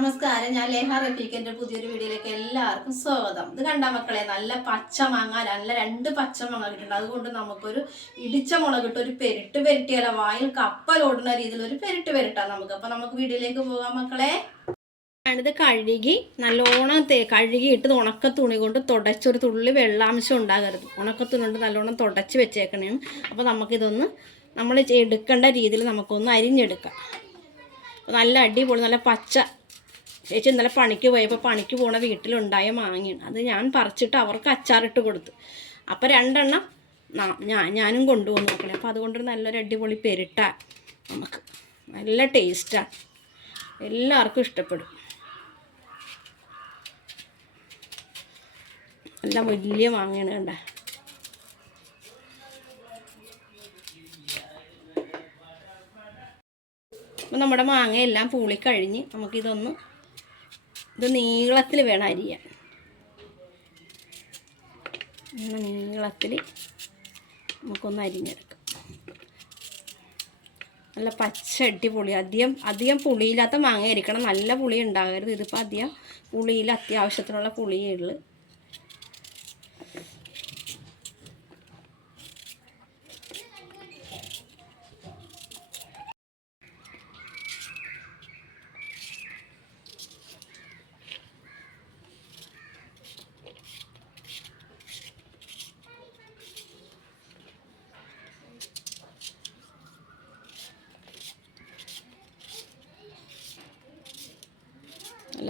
നമസ്കാരം. ഞാൻ ലേഹ റഫീഖിന്റെ പുതിയൊരു വീഡിയോയിലേക്ക് എല്ലാവർക്കും സ്വാഗതം. ഇത് കണ്ട മക്കളെ നല്ല പച്ചമാങ്ങ നല്ല രണ്ട് പച്ച മാങ്ങ കിട്ടുന്നുണ്ട് അതുകൊണ്ട് നമുക്കൊരു ഇടിച്ച മുളകിട്ട് ഒരു പെരിട്ട് പെരട്ടിയല്ല വായിൽ കപ്പലോടുന്ന രീതിയിൽ ഒരു പെരിട്ട് പെരട്ടാം നമുക്ക്. അപ്പൊ നമുക്ക് വീഡിയോയിലേക്ക് പോകാം മക്കളെ. ഞാനിത് കഴുകി നല്ലോണം തേ കഴുകിയിട്ട് ഉണക്ക തുണി കൊണ്ട് തുടച്ചൊരു തുള്ളി വെള്ളാംശം ഉണ്ടാകരുത്. തുണി കൊണ്ട് നല്ലോണം തുടച്ച് വെച്ചേക്കണേ. അപ്പോൾ നമുക്കിതൊന്ന് നമ്മൾ എടുക്കേണ്ട രീതിയിൽ നമുക്കൊന്ന് അരിഞ്ഞെടുക്കാം. നല്ല അടിപൊളി നല്ല പച്ച ചേച്ചി ഇന്നലെ പണിക്ക് പോയപ്പോൾ പണിക്ക് പോണ വീട്ടിലുണ്ടായ മാങ്ങയാണ്. അത് ഞാൻ പറിച്ചിട്ട് അവർക്ക് അച്ചാറിട്ട് കൊടുത്തു. അപ്പോൾ രണ്ടെണ്ണം ഞാൻ ഞാനും കൊണ്ടുപോകുന്നു നോക്കണേ അപ്പോൾ അതുകൊണ്ട് നല്ലൊരു അടിപൊളി പെരിട്ട നമുക്ക്. നല്ല ടേസ്റ്റാണ് എല്ലാവർക്കും ഇഷ്ടപ്പെടും. നല്ല വലിയ മാങ്ങയാണ് കണ്ട. അപ്പം നമ്മുടെ മാങ്ങയെല്ലാം പൂളിക്കഴിഞ്ഞ് നമുക്കിതൊന്ന് ഇത് നീളത്തിൽ വേണം അരിയാൻ നീളത്തിൽ നമുക്കൊന്ന് അരിഞ്ഞെടുക്കാം. നല്ല പച്ച അടിപൊളി. അധികം അധികം പുളിയില്ലാത്ത മാങ്ങ അരിക്കണം. നല്ല പുളി ഉണ്ടാകരുത്. ഇതിപ്പോൾ അധികം പുളിയിൽ അത്യാവശ്യത്തിനുള്ള പുളിയേ ഉള്ളു.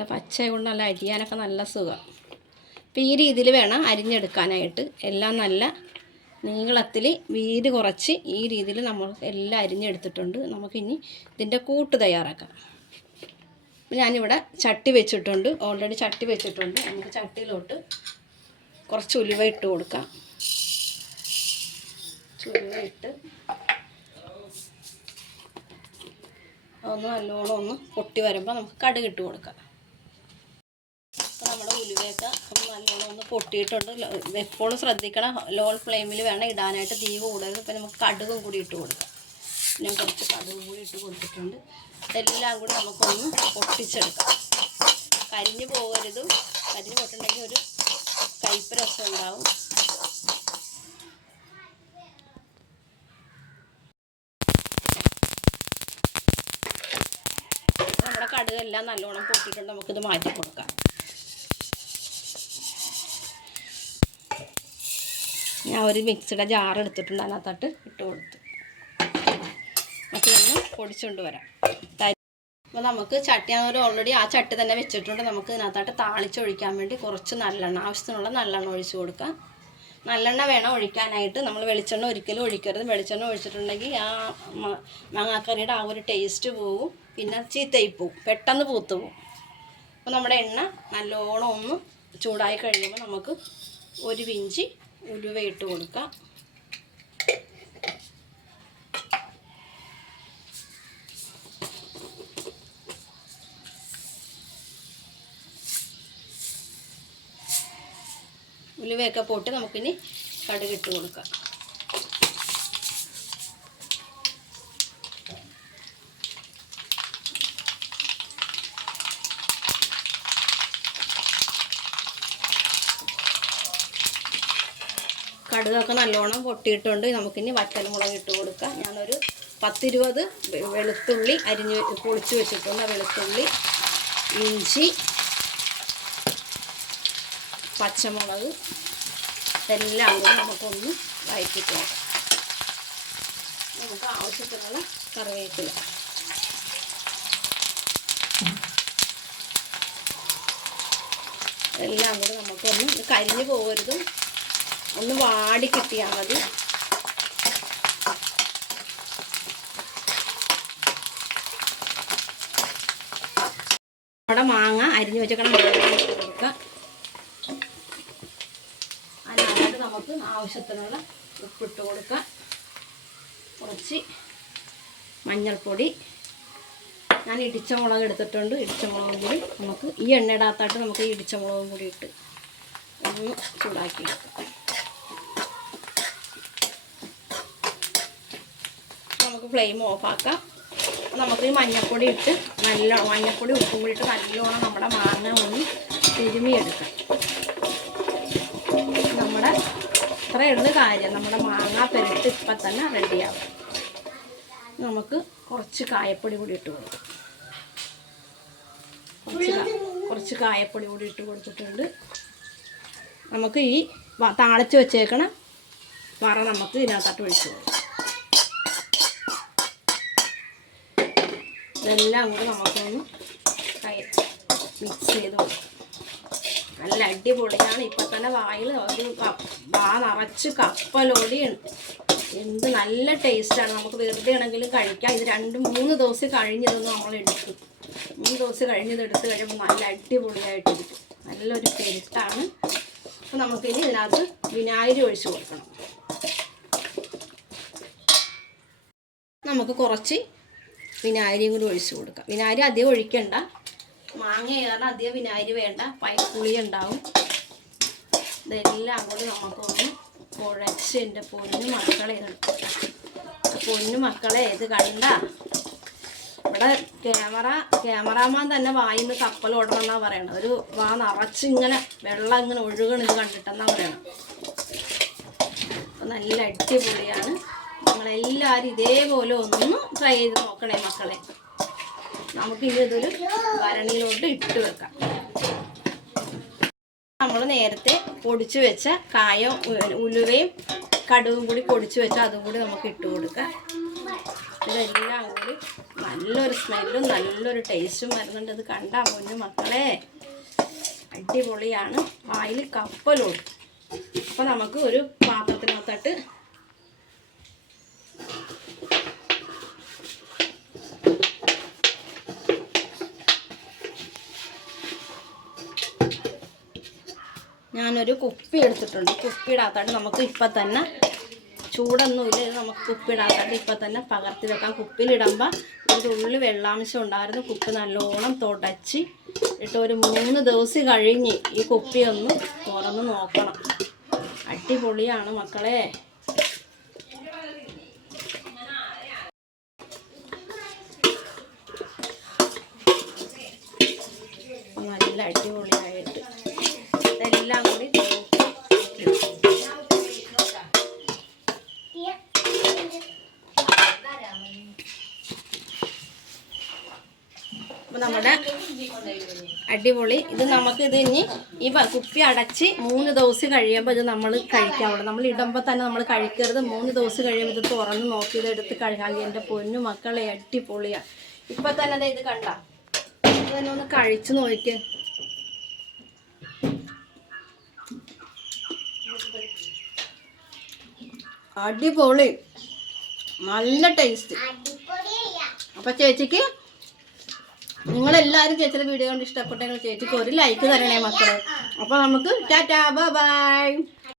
നല്ല പച്ച കൊണ്ട് നല്ല അരിയാനൊക്കെ നല്ല സുഖം. അപ്പോൾ ഈ രീതിയിൽ വേണം അരിഞ്ഞെടുക്കാനായിട്ട്. എല്ലാം നല്ല നീളത്തിൽ വീര് കുറച്ച് ഈ രീതിയിൽ നമ്മൾ എല്ലാം അരിഞ്ഞെടുത്തിട്ടുണ്ട്. നമുക്കിനി ഇതിന്റെ കൂട്ട് തയ്യാറാക്കാം. ഞാനിവിടെ ചട്ടി വെച്ചിട്ടുണ്ട്. ഓൾറെഡി ചട്ടി വെച്ചിട്ടുണ്ട്. നമുക്ക് ചട്ടിയിലോട്ട് കുറച്ച് ഉലുവ ഇട്ട് കൊടുക്കാം. ഉലുവ ഇട്ട് ഒന്ന് നല്ലോണം ഒന്ന് പൊട്ടി വരുമ്പോൾ നമുക്ക് കടുക് ഇട്ട് കൊടുക്കാം. നമ്മുടെ അപ്പം നല്ലോണം ഒന്ന് പൊട്ടിയിട്ടുണ്ട്. എപ്പോഴും ശ്രദ്ധിക്കണം. ലോ ഫ്ലെയിമിൽ വേണം ഇടാനായിട്ട് തീ കൂടരുത് ഇപ്പം നമുക്ക് കടുകും കൂടി ഇട്ട് കൊടുക്കാം. ഞാൻ കുറച്ച് കടുകും കൂടി ഇട്ട് കൊടുത്തിട്ടുണ്ട്. ഇതെല്ലാം കൂടി നമുക്കൊന്ന് പൊട്ടിച്ചെടുക്കാം. കരിഞ്ഞു പോകരുതും. കരിഞ്ഞു പൊട്ടുണ്ടെങ്കിൽ ഒരു കയ്പ്പ് രസം ഉണ്ടാവും. നമ്മുടെ കടുകെല്ലാം നല്ലോണം പൊട്ടിയിട്ടുണ്ട്. നമുക്കിത് മാറ്റി കൊടുക്കാം. ഞാൻ ഒരു മിക്സിയുടെ ജാർ എടുത്തിട്ടുണ്ട് അതിനകത്തോട്ട് ഇട്ട് കൊടുത്തു. മറ്റൊന്ന് പൊടിച്ചുകൊണ്ട് വരാം. അപ്പോൾ നമുക്ക് ചട്ടി ഞാൻ ഓൾറെഡി ആ ചട്ടി തന്നെ വെച്ചിട്ടുണ്ട്. നമുക്ക് ഇതിനകത്തോട്ട് താളിച്ചൊഴിക്കാൻ വേണ്ടി കുറച്ച് നല്ലെണ്ണ ആവശ്യത്തിനുള്ള നല്ലെണ്ണ ഒഴിച്ചു കൊടുക്കാം. നല്ലെണ്ണ വേണം ഒഴിക്കാനായിട്ട്. നമ്മൾ വെളിച്ചെണ്ണ ഒരിക്കലും ഒഴിക്കരുത്. വെളിച്ചെണ്ണ ഒഴിച്ചിട്ടുണ്ടെങ്കിൽ ആ മാങ്ങാക്കറിയുടെ ആ ഒരു ടേസ്റ്റ് പോവും. പിന്നെ ചീത്തയി പോവും പെട്ടെന്ന് പൂത്ത് പോവും. അപ്പോൾ നമ്മുടെ എണ്ണ നല്ലോണം ഒന്ന് ചൂടായി കഴിയുമ്പോൾ നമുക്ക് ഒരു പിഞ്ചി ഉലുവ ഇട്ട് കൊടുക്കാം. ഉലുവയൊക്കെ പോട്ട് നമുക്കിനി കടുകിട്ട് കൊടുക്കാം. കടുകൊക്കെ നല്ലോണം പൊട്ടിയിട്ടുണ്ട്. നമുക്കിനി വറ്റൽമുളക് ഇട്ട് കൊടുക്കാം. ഞാനൊരു പത്തിരുപത് വെളുത്തുള്ളി അരിഞ്ഞ് പൊളിച്ച് വെച്ചിട്ടുണ്ട്. വെളുത്തുള്ളി ഇഞ്ചി പച്ചമുളക് ഇതെല്ലാം കൂടി നമുക്കൊന്ന് വഴറ്റിട്ട് നമുക്ക് ആവശ്യത്തിനുള്ള കറിവേപ്പില. എല്ലാം കൂടി നമുക്കൊന്ന് കരിഞ്ഞു പോകരുത്. ഒന്ന് വാടി കിട്ടിയാൽ മതി. നമ്മുടെ മാങ്ങ അരിഞ്ഞു വെച്ചേക്കണം. മാങ്ങ ഇട്ട് കൊടുക്കാം അതിനകത്ത് നമുക്ക് ആവശ്യത്തിനുള്ള ഉപ്പിട്ട് കൊടുക്കുക കുറച്ച് മഞ്ഞൾപ്പൊടി. ഞാൻ ഇടിച്ച മുളക് എടുത്തിട്ടുണ്ട്. ഇടിച്ച മുളകും കൂടി നമുക്ക് ഈ എണ്ണ ഇടാത്തായിട്ട് നമുക്ക് ഈ ഇടിച്ച മുളകും കൂടി ഇട്ട് ഒന്ന് ചൂടാക്കി എടുക്കാം നമുക്ക് ഫ്ലെയിം ഓഫാക്കാം നമുക്ക് ഈ മഞ്ഞപ്പൊടി ഇട്ട് നല്ല മഞ്ഞപ്പൊടി ഉപ്പും കൂടി ഇട്ട് നല്ലോണം നമ്മുടെ മാങ്ങ ഒന്ന് തിരുമിയെടുക്കാം. നമ്മുടെ ഇത്രയേ ഉള്ളു കാര്യം. നമ്മുടെ മാങ്ങ പെരട്ട് ഇപ്പം തന്നെ റെഡിയാവും നമുക്ക് കുറച്ച് കായപ്പൊടി കൂടി ഇട്ട് കൊടുക്കാം. കുറച്ച് കായപ്പൊടി കൂടി ഇട്ട് കൊടുത്തിട്ടുണ്ട്. നമുക്ക് ഈ താളിച്ച് വെച്ചേക്കണ വറ നമുക്ക് ഇതിനകത്തോട്ട് ഒഴിച്ചു കൊടുക്കാം. ഇതെല്ലാം കൂടി നമുക്കൊന്ന് കൈ മിക്സ് ചെയ്ത് കൊടുക്കും. നല്ല അടിപൊളിയാണ്. ഇപ്പം തന്നെ വായിൽ ഒരു വാ നിറച്ച് കപ്പലോടിയുണ്ട്. എന്ത് നല്ല ടേസ്റ്റാണ് നമുക്ക് വെറുതെ ആണെങ്കിലും കഴിക്കാം. ഇത് രണ്ട് മൂന്ന് ദിവസം കഴിഞ്ഞതൊന്ന് നമ്മൾ എടുക്കും. മൂന്ന് ദിവസം കഴിഞ്ഞത് എടുത്ത് കഴിയുമ്പോൾ നല്ല അടിപൊളിയായിട്ടിരിക്കും നല്ലൊരു ടേസ്റ്റാണ് അപ്പോൾ നമുക്കിനി ഇതിനകത്ത് വിനാഗിരി ഒഴിച്ച് കൊടുക്കണം. നമുക്ക് കുറച്ച് വിനാഗിരിയും കൂടി ഒഴിച്ചു കൊടുക്കാം. വിനാഗിരി അധികം ഒഴിക്കണ്ട. മാങ്ങ കാരണം അധികം വിനാഗിരി വേണ്ട. പൈപ്പുളി ഉണ്ടാവും. ഇതെല്ലാം കൂടി നമുക്കൊന്ന് കുഴച്ച് എന്റെ പൊന്നു മക്കളെ പൊന്നു മക്കളെ ഇത് കണ്ട? ഇവിടെ ക്യാമറ ക്യാമറാമാൻ തന്നെ വായിൽ നിന്ന് കപ്പൽ ഓടണം എന്നാ പറയണത്. ഒരു വാ നിറച്ചിങ്ങനെ വെള്ളം ഇങ്ങനെ ഒഴുകണം ഇത് കണ്ടിട്ടെന്നാ പറയണം നല്ല അടിപൊളിയാണ്. നിങ്ങളെല്ലാവരും ഇതേപോലെ ഒന്ന് ട്രൈ ചെയ്ത് നോക്കണേ മക്കളെ. നമുക്കിനി ഇതൊരു വരണിയിലോട്ട് ഇട്ട് വെക്കാം. നമ്മൾ നേരത്തെ പൊടിച്ചു വെച്ച കായം ഉലുവയും കടുവും കൂടി പൊടിച്ചു വെച്ച അതും കൂടി നമുക്ക് ഇട്ട് കൊടുക്കാം. ഇതെല്ലാം കൂടി നല്ലൊരു സ്മെല്ലും നല്ലൊരു ടേസ്റ്റും വരുന്നുണ്ട്. ഇത് കണ്ടാൽ പൊന്നു മക്കളെ. അടിപൊളിയാണ്. വായിൽ കപ്പലോടും അപ്പോൾ നമുക്ക് ഒരു പാത്രത്തിനകത്തോട്ട് ഞാനൊരു കുപ്പി എടുത്തിട്ടുണ്ട്. കുപ്പി ഇടാത്താണ്ട് നമുക്ക് ഇപ്പം തന്നെ ചൂടൊന്നുമില്ല ഇത് നമുക്ക് കുപ്പി ഇടാത്താണ്ട് ഇപ്പം തന്നെ പകർത്തി വെക്കാം. കുപ്പിയിലിടുമ്പോൾ ഒരു ഉള്ളിൽ വെള്ളാംശം ഉണ്ടായിരുന്നു. കുപ്പി നല്ലോണം തുടച്ച് ഇട്ട് ഒരു മൂന്ന് ദിവസം കഴിഞ്ഞ് ഈ കുപ്പി ഒന്ന് തുറന്ന് നോക്കണം. അടിപൊളിയാണ് മക്കളെ. നല്ല അടിപൊളിയായിട്ട് അടിപൊളി. ഇത് നമുക്ക് ഇത് ഇനി ഈ കുപ്പി അടച്ച് മൂന്ന് ദിവസം കഴിയുമ്പോൾ ഇത് നമ്മൾ കഴിക്കാവുള്ളൂ. നമ്മൾ ഇടുമ്പോൾ തന്നെ നമ്മൾ കഴിക്കരുത്. മൂന്ന് ദിവസം കഴിയുമ്പോൾ ഇത് തുറന്ന് നോക്കി ഇത് എടുത്ത് കഴിക്കാൻ എന്റെ പൊന്നു മക്കളെ അടിപൊളിയാണ് ഇപ്പം തന്നെ ദേ ഇത് കണ്ട. ഇത് തന്നെ ഒന്ന് കഴിച്ചു നോക്ക് അടിപൊളി. നല്ല ടേസ്റ്റ്. അപ്പൊ ചേച്ചിക്ക് നിങ്ങളെല്ലാവരും ചേച്ചിയുടെ വീഡിയോ കണ്ട് ഇഷ്ടപ്പെട്ടെങ്കിൽ ചേച്ചിക്ക് ഒരു ലൈക്ക് തരണേ മക്കളെ. അപ്പൊ നമുക്ക് ടാറ്റാ ബൈ